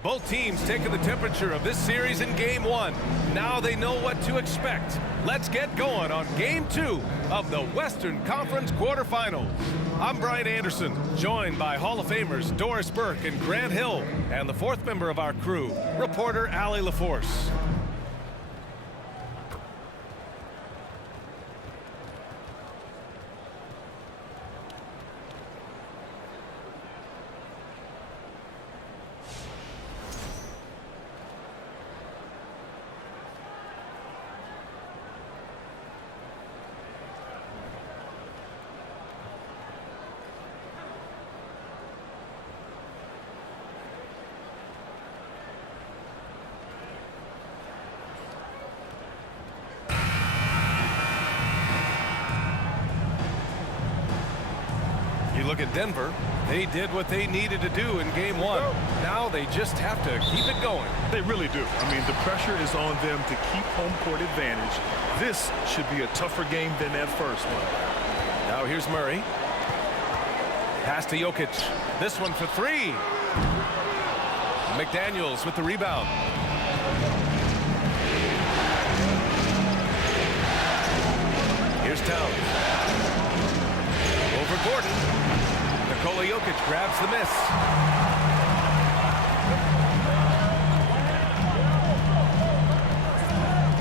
Both teams taking the temperature of this series in Game 1. Now they know what to expect. Let's get going on Game 2 of the Western Conference quarterfinals. I'm Brian Anderson, joined by Hall of Famers Doris Burke and Grant Hill, and the fourth member of our crew, reporter Allie LaForce. You look at Denver, they did what they needed to do in Game 1. Now they just have to keep it going. They really do. I mean, the pressure is on them to keep home court advantage. This should be a tougher game than that first one. Now here's Murray. Pass to Jokic. This one for three. McDaniels with the rebound. Here's Towns. Over Gordon. Nikola Jokic grabs the miss.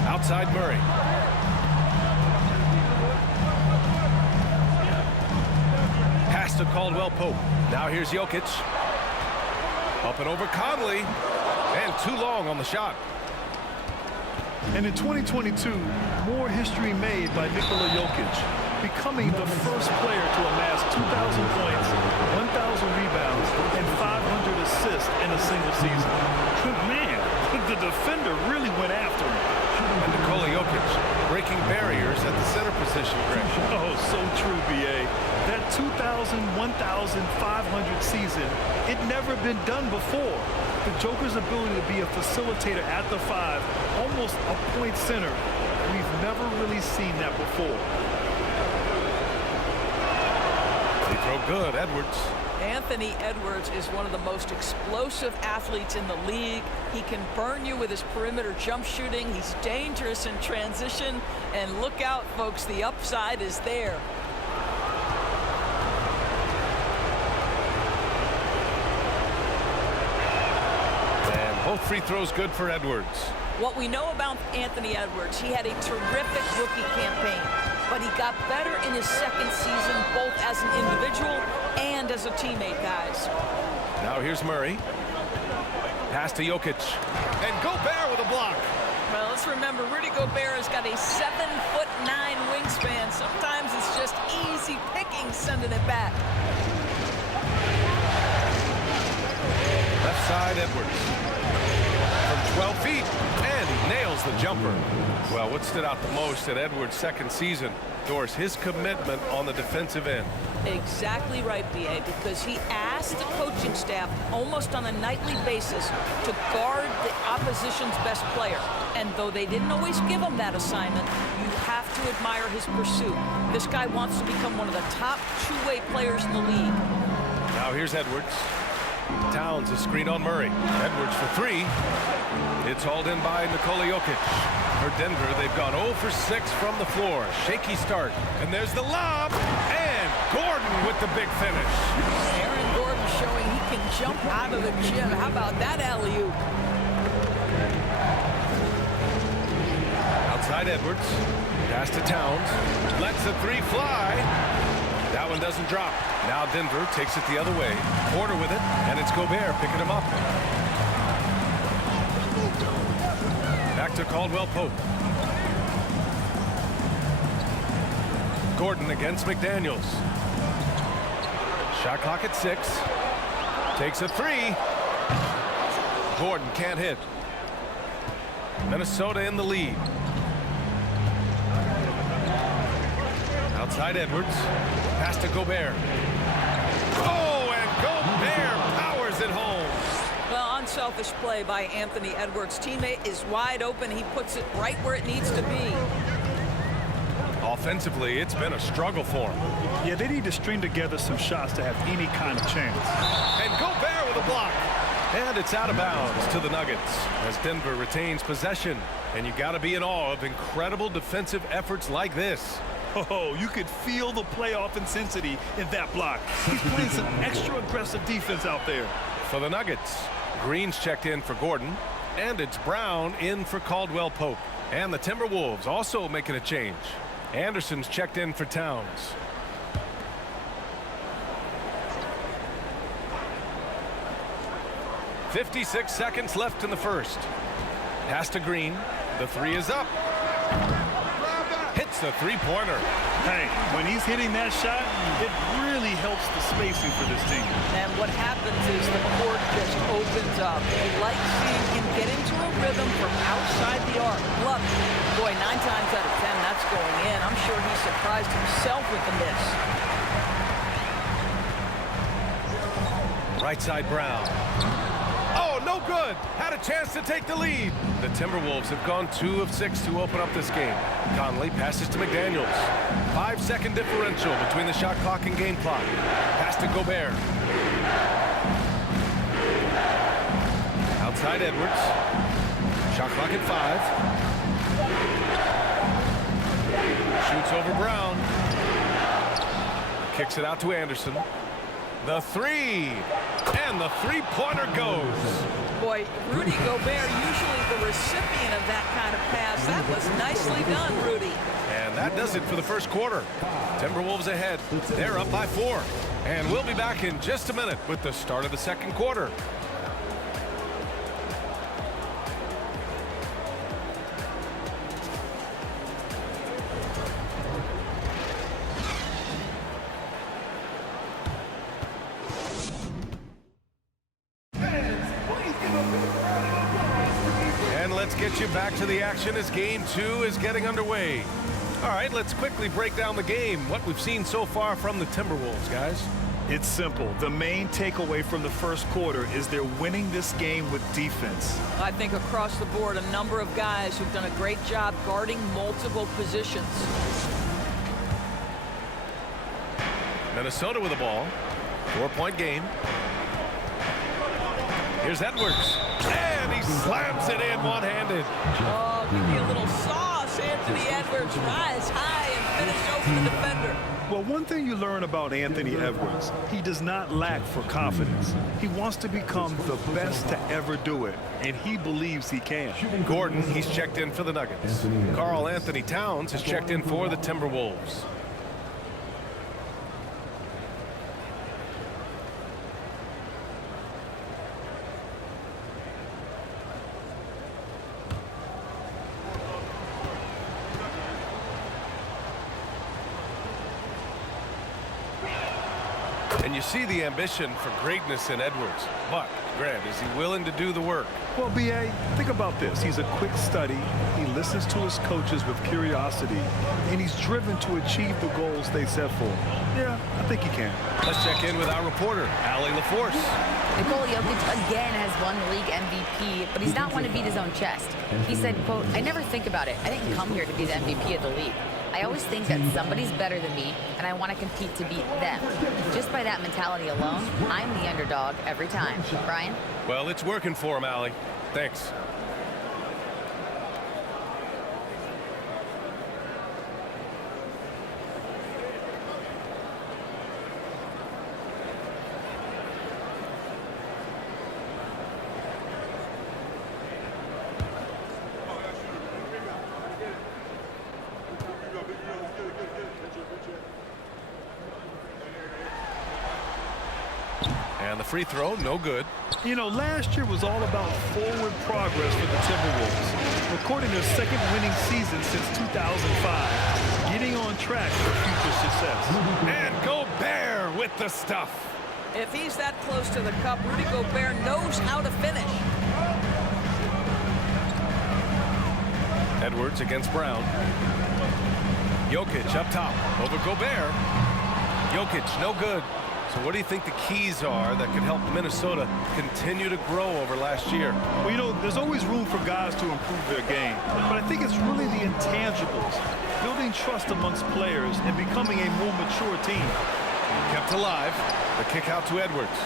Outside Murray. Pass to Caldwell Pope. Now here's Jokic. Up and over Conley. And too long on the shot. And in 2022, more history made by Nikola Jokic, becoming the first player to amass 2,000 points, 1,000 rebounds, and 500 assists in a single season. Man, the defender really went after him. And Nikola Jokic breaking barriers at the center position, Greg. Oh, so true, B.A. That 2,000, 1,500 season, it never been done before. The Joker's ability to be a facilitator at the five, almost a point center, we've never really seen that before. They throw good, Edwards. Anthony Edwards is one of the most explosive athletes in the league. He can burn you with his perimeter jump shooting. He's dangerous in transition. And look out, folks, the upside is there. And both free throws good for Edwards. What we know about Anthony Edwards, he had a terrific rookie campaign, but he got better in his second season, both as an individual and as a teammate, guys. Now here's Murray. Pass to Jokic. And Gobert with a block. Well, let's remember, Rudy Gobert has got a 7'9" wingspan. Sometimes it's just easy picking sending it back. Left side, Edwards. From 12 feet, and he nails the jumper. Well, what stood out the most at Edwards' second season, Doris, his commitment on the defensive end. Exactly right, B.A., because he asked the coaching staff almost on a nightly basis to guard the opposition's best player. And though they didn't always give him that assignment, you have to admire his pursuit. This guy wants to become one of the top two-way players in the league. Now here's Edwards. Towns is screen on Murray. Edwards for three. It's hauled in by Nikola Jokic. For Denver, they've gone 0 for 6 from the floor. Shaky start. And there's the lob. And Gordon with the big finish. Aaron Gordon showing he can jump out of the gym. How about that alley-oop? Outside Edwards. Pass to Towns. Lets the three fly. That one doesn't drop. Now Denver takes it the other way. Porter with it, and it's Gobert picking him up. Back to Caldwell Pope. Gordon against McDaniels. Shot clock at 6. Takes a three. Gordon can't hit. Minnesota in the lead. Outside Edwards. Pass to Gobert. Oh, and Gobert powers it home. Well, unselfish play by Anthony Edwards. Teammate is wide open. He puts it right where it needs to be. Offensively, it's been a struggle for him. Yeah, they need to string together some shots to have any kind of chance. And Gobert with a block. And it's out of bounds to the Nuggets as Denver retains possession. And you got to be in awe of incredible defensive efforts like this. Oh, you could feel the playoff intensity in that block. He's playing some extra aggressive defense out there. For the Nuggets, Green's checked in for Gordon, and it's Brown in for Caldwell Pope. And the Timberwolves also making a change. Anderson's checked in for Towns. "56 seconds left in the first. Pass to Green. The three is up. Hits the three-pointer. Hey, when he's hitting that shot, it really helps the spacing for this team. And what happens is the court just opens up. You like seeing him get into a rhythm from outside the arc. Love it. Boy, 9 times out of 10, that's going in. I'm sure he surprised himself with the miss. Right side Brown. Oh, no good. Had a chance to take the lead. The Timberwolves have gone 2 of 6 to open up this game. Conley passes to McDaniels. 5-second differential between the shot clock and game clock. Pass to Gobert. Outside Edwards. Shot clock at 5. Shoots over Brown. Kicks it out to Anderson. The three. And the three-pointer goes. Boy, Rudy Gobert, usually the recipient of that kind of pass. That was nicely done, Rudy. And that does it for the first quarter. Timberwolves ahead. They're up by 4. And we'll be back in just a minute with the start of the second quarter. Let's get you back to the action as game 2 is getting underway. All right, let's quickly break down the game. What we've seen so far from the Timberwolves, guys. It's simple. The main takeaway from the first quarter is they're winning this game with defense. I think across the board, a number of guys who've done a great job guarding multiple positions. Minnesota with the ball. 4-point game. Here's Edwards. And he slams it in one-handed. Oh, give me a little sauce. Anthony Edwards rise high and finish over the defender. Well, one thing you learn about Anthony Edwards, he does not lack for confidence. He wants to become the best to ever do it, and he believes he can. Gordon, he's checked in for the Nuggets. Karl Anthony Towns has checked in for the Timberwolves. And you see the ambition for greatness in Edwards. But, Grant, is he willing to do the work? Well, B.A., think about this. He's a quick study. He listens to his coaches with curiosity. And he's driven to achieve the goals they set for him. Yeah, I think he can. Let's check in with our reporter, Allie LaForce. Nikola Jokic again has won the league MVP, but he's not one to beat his own chest. He said, quote, "I never think about it. I didn't come here to be the MVP of the league. I always think that somebody's better than me, and I want to compete to beat them. Just by that mentality alone, I'm the underdog every time." Brian? Well, it's working for him, Allie. Thanks. And the free throw, no good. You know, last year was all about forward progress for the Timberwolves, recording their second winning season since 2005, getting on track for future success. And Gobert with the stuff. If he's that close to the cup, Rudy Gobert knows how to finish. Edwards against Brown. Jokic up top over Gobert. Jokic, no good. So what do you think the keys are that could help Minnesota continue to grow over last year? Well, you know, there's always room for guys to improve their game. But I think it's really the intangibles, building trust amongst players and becoming a more mature team. Kept alive. The kick out to Edwards.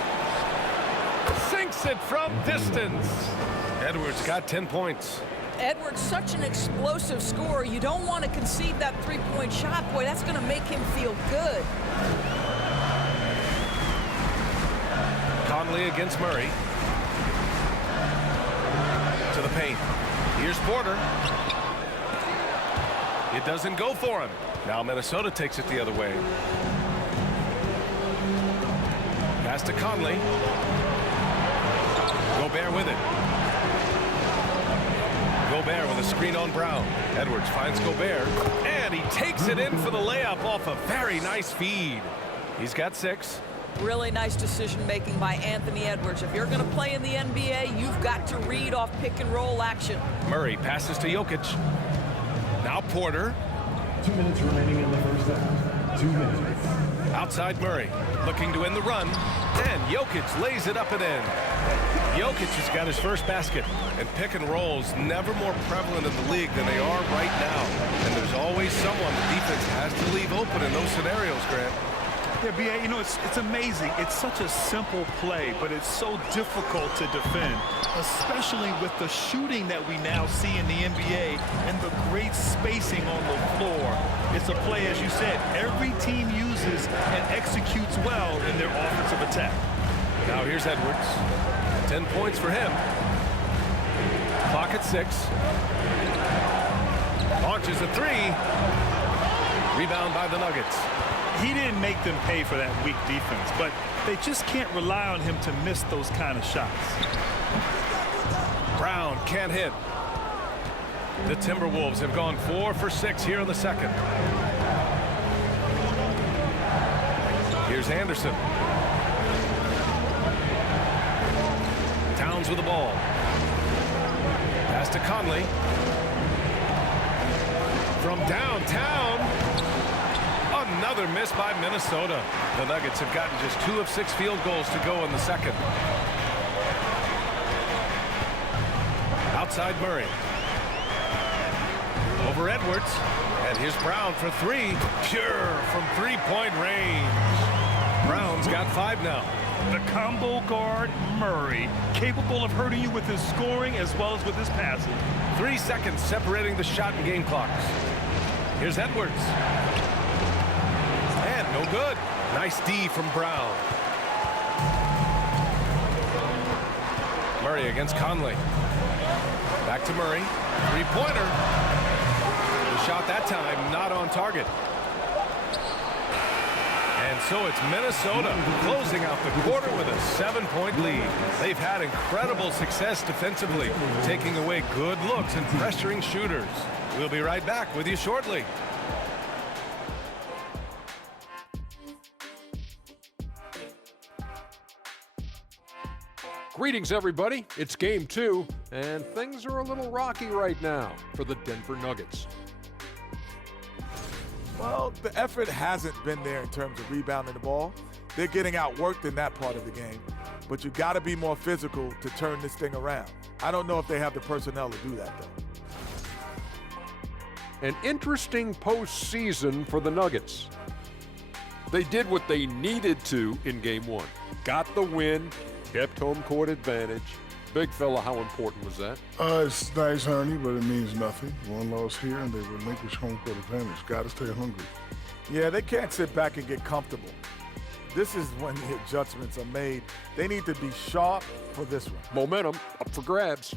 Sinks it from distance. Edwards got 10 points. Edwards, such an explosive scorer. You don't want to concede that three-point shot. Boy, that's going to make him feel good. Conley against Murray. To the paint. Here's Porter. It doesn't go for him. Now Minnesota takes it the other way. Pass to Conley. Gobert with it. Gobert with a screen on Brown. Edwards finds Gobert, and he takes it in for the layup off a very nice feed. He's got 6. Really nice decision-making by Anthony Edwards. If you're going to play in the NBA, you've got to read off pick-and-roll action. Murray passes to Jokic. Now Porter. 2 minutes remaining in the first half. 2 minutes. Outside Murray, looking to end the run, and Jokic lays it up and in. Jokic has got his first basket, and pick and rolls never more prevalent in the league than they are right now. And there's always someone the defense has to leave open in those scenarios, Grant. Yeah, B.A., you know, it's amazing. It's such a simple play, but it's so difficult to defend, especially with the shooting that we now see in the NBA and the great spacing on the floor. It's a play, as you said, every team uses and executes well in their offensive attack. Now here's Edwards. 10 points for him. Clock at 6. Launches a 3. Rebound by the Nuggets. He didn't make them pay for that weak defense, but they just can't rely on him to miss those kind of shots. Brown can't hit. The Timberwolves have gone 4 for 6 here in the second. Here's Anderson. Towns with the ball. Pass to Conley. From downtown. Another miss by Minnesota. The Nuggets have gotten just 2 of 6 field goals to go in the second. Outside Murray. Over Edwards. And here's Brown for 3. Pure from three-point range. Brown's got 5 now. The combo guard, Murray, capable of hurting you with his scoring as well as with his passing. 3 seconds separating the shot and game clocks. Here's Edwards. And no good. Nice D from Brown. Murray against Conley. Back to Murray. Three-pointer. The shot that time not on target. And so it's Minnesota closing out the quarter with a 7-point lead. They've had incredible success defensively, taking away good looks and pressuring shooters. We'll be right back with you shortly. Greetings, everybody. It's Game 2, and things are a little rocky right now for the Denver Nuggets. Well, the effort hasn't been there in terms of rebounding the ball. They're getting outworked in that part of the game, but you got to be more physical to turn this thing around. I don't know if they have the personnel to do that, though. An interesting postseason for the Nuggets. They did what they needed to in Game 1. Got the win, kept home court advantage. Big fella, how important was that? It's nice, honey, but it means nothing. One loss here, and they relinquish home court advantage. Got to stay hungry. Yeah, they can't sit back and get comfortable. This is when the adjustments are made. They need to be sharp for this one. Momentum up for grabs.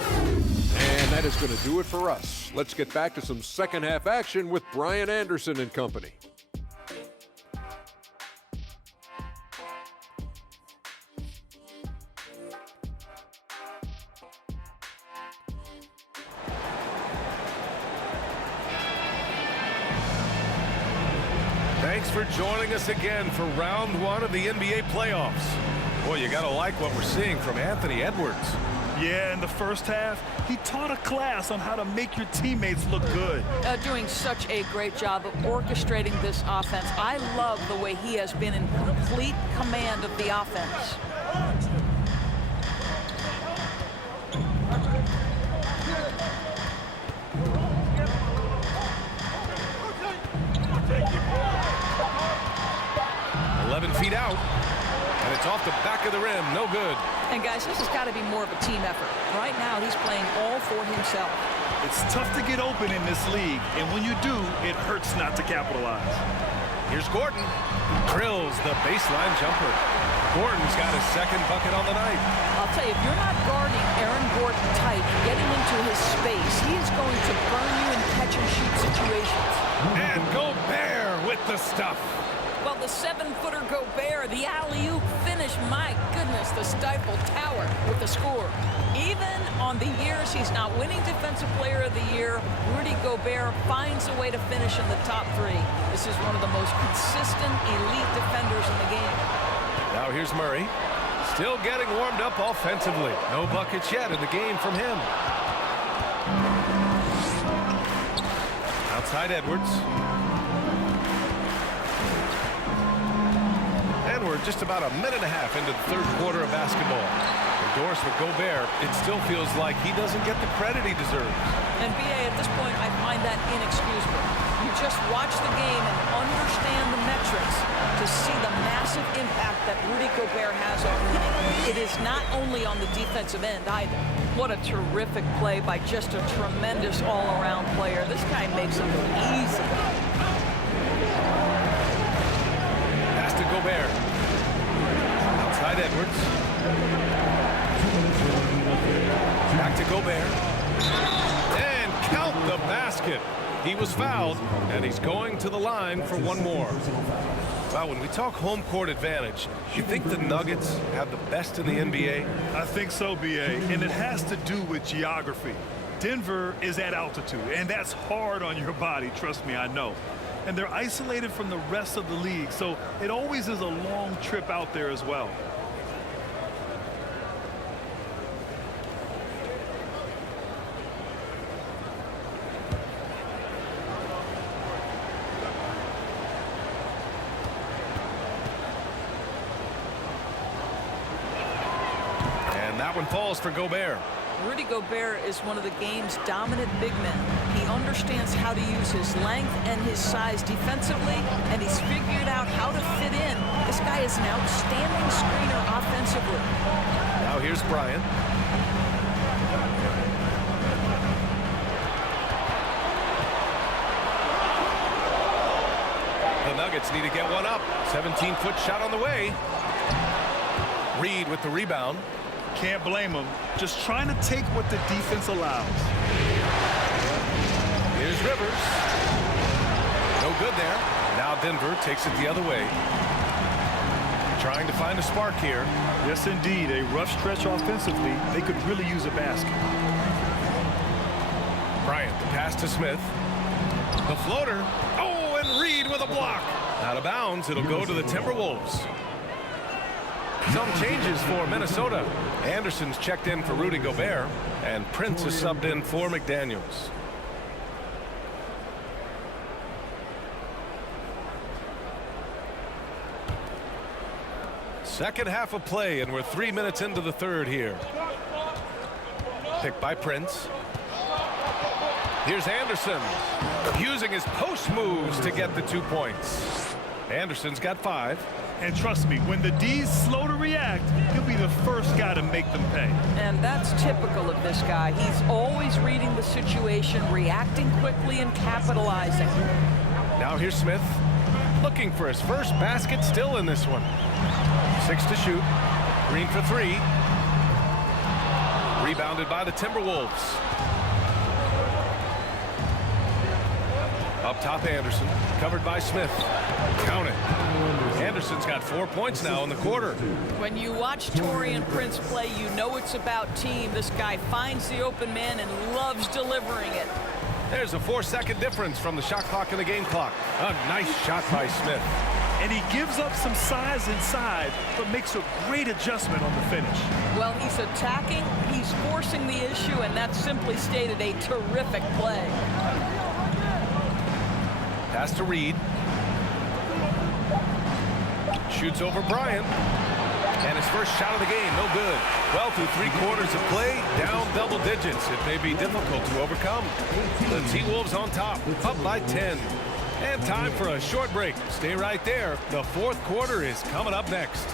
And that is going to do it for us. Let's get back to some second half action with Brian Anderson and company. Thanks for joining us again for round 1 of the NBA playoffs. Boy, you gotta like what we're seeing from Anthony Edwards. Yeah, in the first half, he taught a class on how to make your teammates look good. Doing such a great job of orchestrating this offense. I love the way he has been in complete command of the offense. Feet out, and it's off the back of the rim, no good. And guys, this has got to be more of a team effort. Right now, he's playing all for himself. It's tough to get open in this league, and when you do, it hurts not to capitalize. Here's Gordon. Drills the baseline jumper. Gordon's got his second bucket on the night. I'll tell you, if you're not guarding Aaron Gordon tight, getting into his space, he is going to burn you in catch-and-shoot situations. And Gobert with the stuff. Well, the 7-footer Gobert, the alley-oop finish, my goodness, the Stifle Tower with the score. Even on the years he's not winning Defensive Player of the Year, Rudy Gobert finds a way to finish in the top 3. This is one of the most consistent elite defenders in the game. Now here's Murray. Still getting warmed up offensively. No buckets yet in the game from him. Outside Edwards. And we're just about a minute and a half into the third quarter of basketball. Endorsed with Gobert, it still feels like he doesn't get the credit he deserves. And B.A., at this point, I find that inexcusable. You just watch the game and understand the metrics to see the massive impact that Rudy Gobert has on winning. It is not only on the defensive end either. What a terrific play by just a tremendous all-around player. This guy makes it look easy. Pass to Gobert. Outside Edwards. Back to Gobert. And count the basket. He was fouled, and he's going to the line for one more. Well, when we talk home court advantage, you think the Nuggets have the best in the NBA? I think so, B.A., and it has to do with geography. Denver is at altitude, and that's hard on your body, trust me, I know. And they're isolated from the rest of the league, so it always is a long trip out there as well. That one falls for Gobert. Rudy Gobert is one of the game's dominant big men. He understands how to use his length and his size defensively, and he's figured out how to fit in. This guy is an outstanding screener offensively. Now here's Bryant. The Nuggets need to get one up. 17-foot shot on the way. Reed with the rebound. Can't blame him. Just trying to take what the defense allows. Here's Rivers. No good there. Now Denver takes it the other way. Trying to find a spark here. Yes, indeed. A rough stretch offensively. They could really use a basket. Bryant, the pass to Smith. The floater. Oh, and Reed with a block. Out of bounds. It'll go to the Timberwolves. Some changes for Minnesota. Anderson's checked in for Rudy Gobert, and Prince is subbed in for McDaniels. Second half of play, and we're 3 minutes into the third here. Picked by Prince. Here's Anderson, using his post moves to get the 2 points. Anderson's got 5. And trust me, when the D's slow to react, he'll be the first guy to make them pay. And that's typical of this guy. He's always reading the situation, reacting quickly, and capitalizing. Now here's Smith, looking for his first basket, still in this one. 6 to shoot. Green for 3. Rebounded by the Timberwolves. Up top, Anderson, covered by Smith. Count it. Anderson's got 4 points now in the quarter. When you watch Taurean Prince play, you know it's about team. This guy finds the open man and loves delivering it. There's a 4-second difference from the shot clock and the game clock. A nice shot by Smith. And he gives up some size inside, but makes a great adjustment on the finish. Well, he's attacking, he's forcing the issue, and that's simply stated a terrific play. Pass to Reed. Shoots over Bryant. And his first shot of the game, no good. Well, through 3 quarters of play, down double digits. It may be difficult to overcome. The T-Wolves on top, up by 10. And time for a short break. Stay right there. The fourth quarter is coming up next.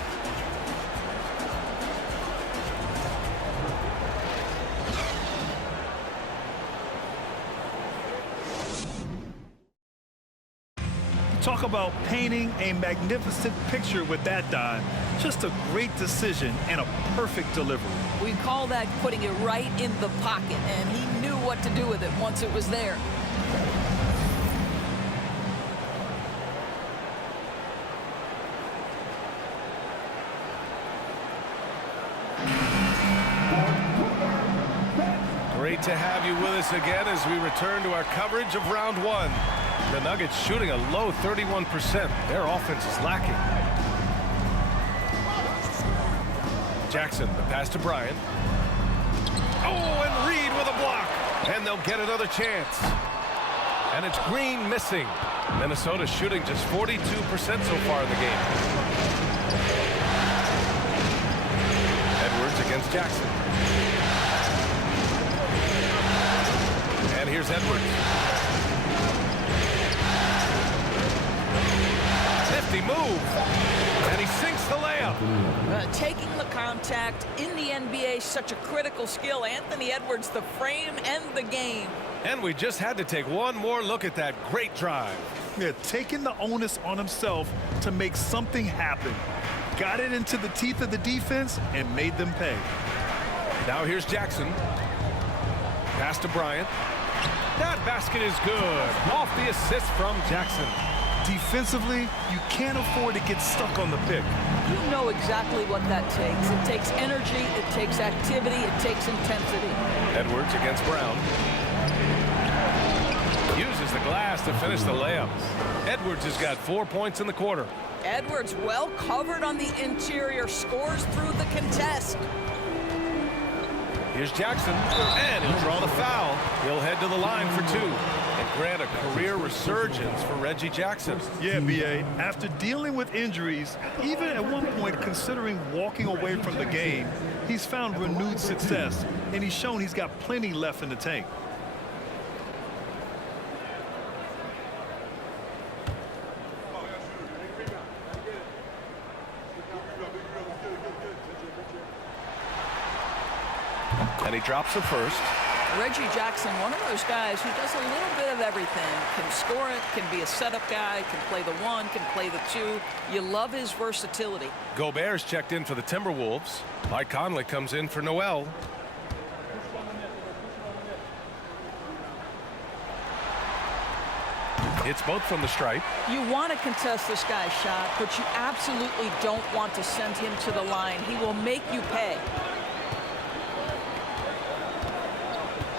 Talk about painting a magnificent picture with that dime. Just a great decision and a perfect delivery. We call that putting it right in the pocket, and he knew what to do with it once it was there. Great to have you with us again as we return to our coverage of round one. The Nuggets shooting a low 31%. Their offense is lacking. Jackson, the pass to Bryant. Oh, and Reed with a block. And they'll get another chance. And it's Green missing. Minnesota shooting just 42% so far in the game. Edwards against Jackson. And here's Edwards. Nifty move. And he sinks the layup. Taking the contact in the NBA, such a critical skill. Anthony Edwards, the frame and the game. And we just had to take one more look at that great drive. Yeah, taking the onus on himself to make something happen. Got it into the teeth of the defense and made them pay. Now here's Jackson. Pass to Bryant. That basket is good. Off the assist from Jackson. Defensively, you can't afford to get stuck on the pick. You know exactly what that takes. It takes energy, it takes activity, it takes intensity. Edwards against Brown. Uses the glass to finish the layup. Edwards has got 4 points in the quarter. Edwards well covered on the interior, scores through the contest. Here's Jackson, and he'll draw the foul. He'll head to the line for two and grant a career resurgence for Reggie Jackson. Yeah, B.A., after dealing with injuries, even at one point considering walking away from the game, he's found renewed success, and he's shown he's got plenty left in the tank. And he drops the first. Reggie Jackson, one of those guys who does a little bit of everything. Can score it, can be a setup guy, can play the one, can play the two. You love his versatility. Gobert's checked in for the Timberwolves. Mike Conley comes in for Noel. It's both from the stripe. You want to contest this guy's shot, but you absolutely don't want to send him to the line. He will make you pay.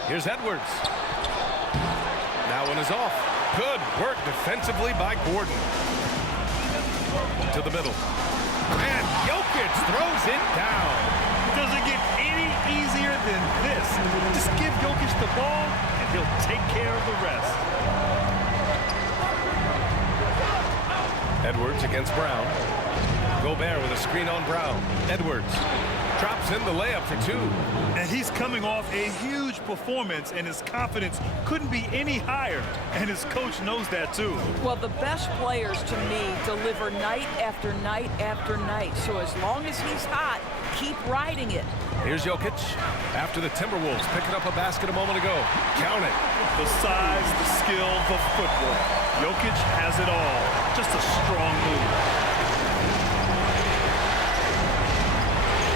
Here's Edwards. That one is off. Good work defensively by Gordon. To the middle. And Jokic throws it down. Doesn't get any easier than this. Just give Jokic the ball, and he'll take care of the rest. Edwards against Brown. Gobert with a screen on Brown. Edwards drops in the layup for two. And he's coming off a huge performance, and his confidence couldn't be any higher. And his coach knows that too. Well, the best players to me deliver night after night after night. So as long as he's hot, keep riding it. Here's Jokic after the Timberwolves picking up a basket a moment ago. Count it. The size, the skill, the footwork. Jokic has it all. Just a strong move.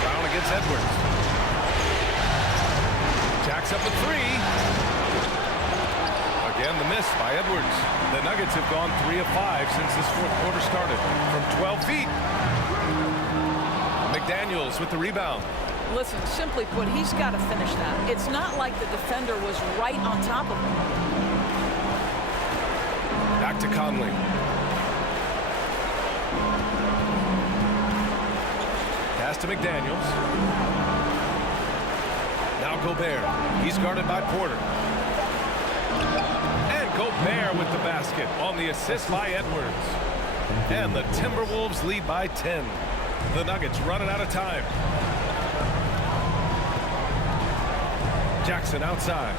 Brown against Edwards. Jacks up a three. Again, the miss by Edwards. The Nuggets have gone 3 of 5 since this fourth quarter started. From 12 feet. McDaniels with the rebound. Listen, simply put, he's got to finish that. It's not like the defender was right on top of him. Back to Conley. Pass to McDaniels. Now Gobert. He's guarded by Porter. And Gobert with the basket on the assist by Edwards. And the Timberwolves lead by 10. The Nuggets running out of time. Jackson outside.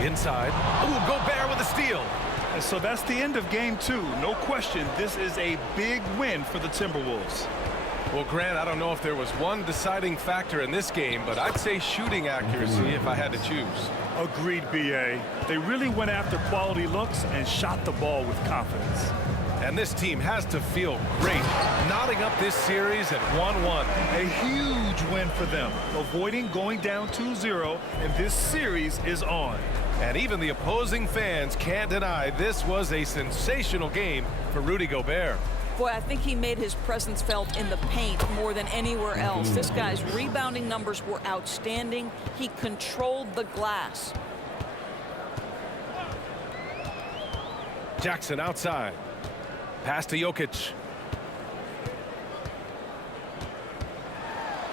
Inside. Ooh, Gobert with a steal. And so that's the end of game two. No question, this is a big win for the Timberwolves. Well, Grant, I don't know if there was one deciding factor in this game, but I'd say shooting accuracy if I had to choose. Agreed, B.A. They really went after quality looks and shot the ball with confidence. And this team has to feel great, knotting up this series at 1-1. A huge win for them, avoiding going down 2-0, and this series is on. And even the opposing fans can't deny this was a sensational game for Rudy Gobert. Boy, I think he made his presence felt in the paint more than anywhere else. This guy's rebounding numbers were outstanding. He controlled the glass. Jackson outside. Pass to Jokic.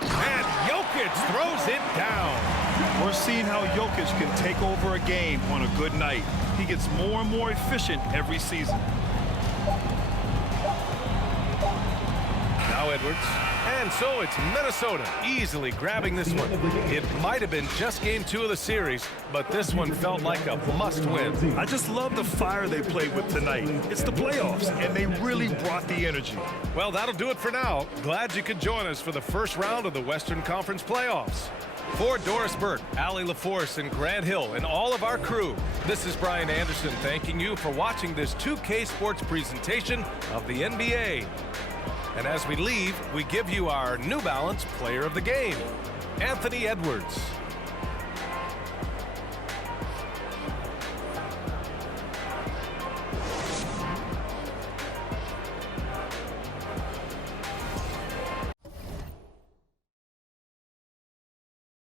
And Jokic throws it down. We're seeing how Jokic can take over a game on a good night. He gets more and more efficient every season. Now Edwards. And so it's Minnesota easily grabbing this one. It might have been just game 2 of the series, but this one felt like a must-win. I just love the fire they played with tonight. It's the playoffs, and they really brought the energy. Well, that'll do it for now. Glad you could join us for the first round of the Western Conference playoffs. For Doris Burke, Allie LaForce, and Grant Hill, and all of our crew, this is Brian Anderson thanking you for watching this 2K Sports presentation of the NBA. And as we leave, we give you our New Balance Player of the Game, Anthony Edwards.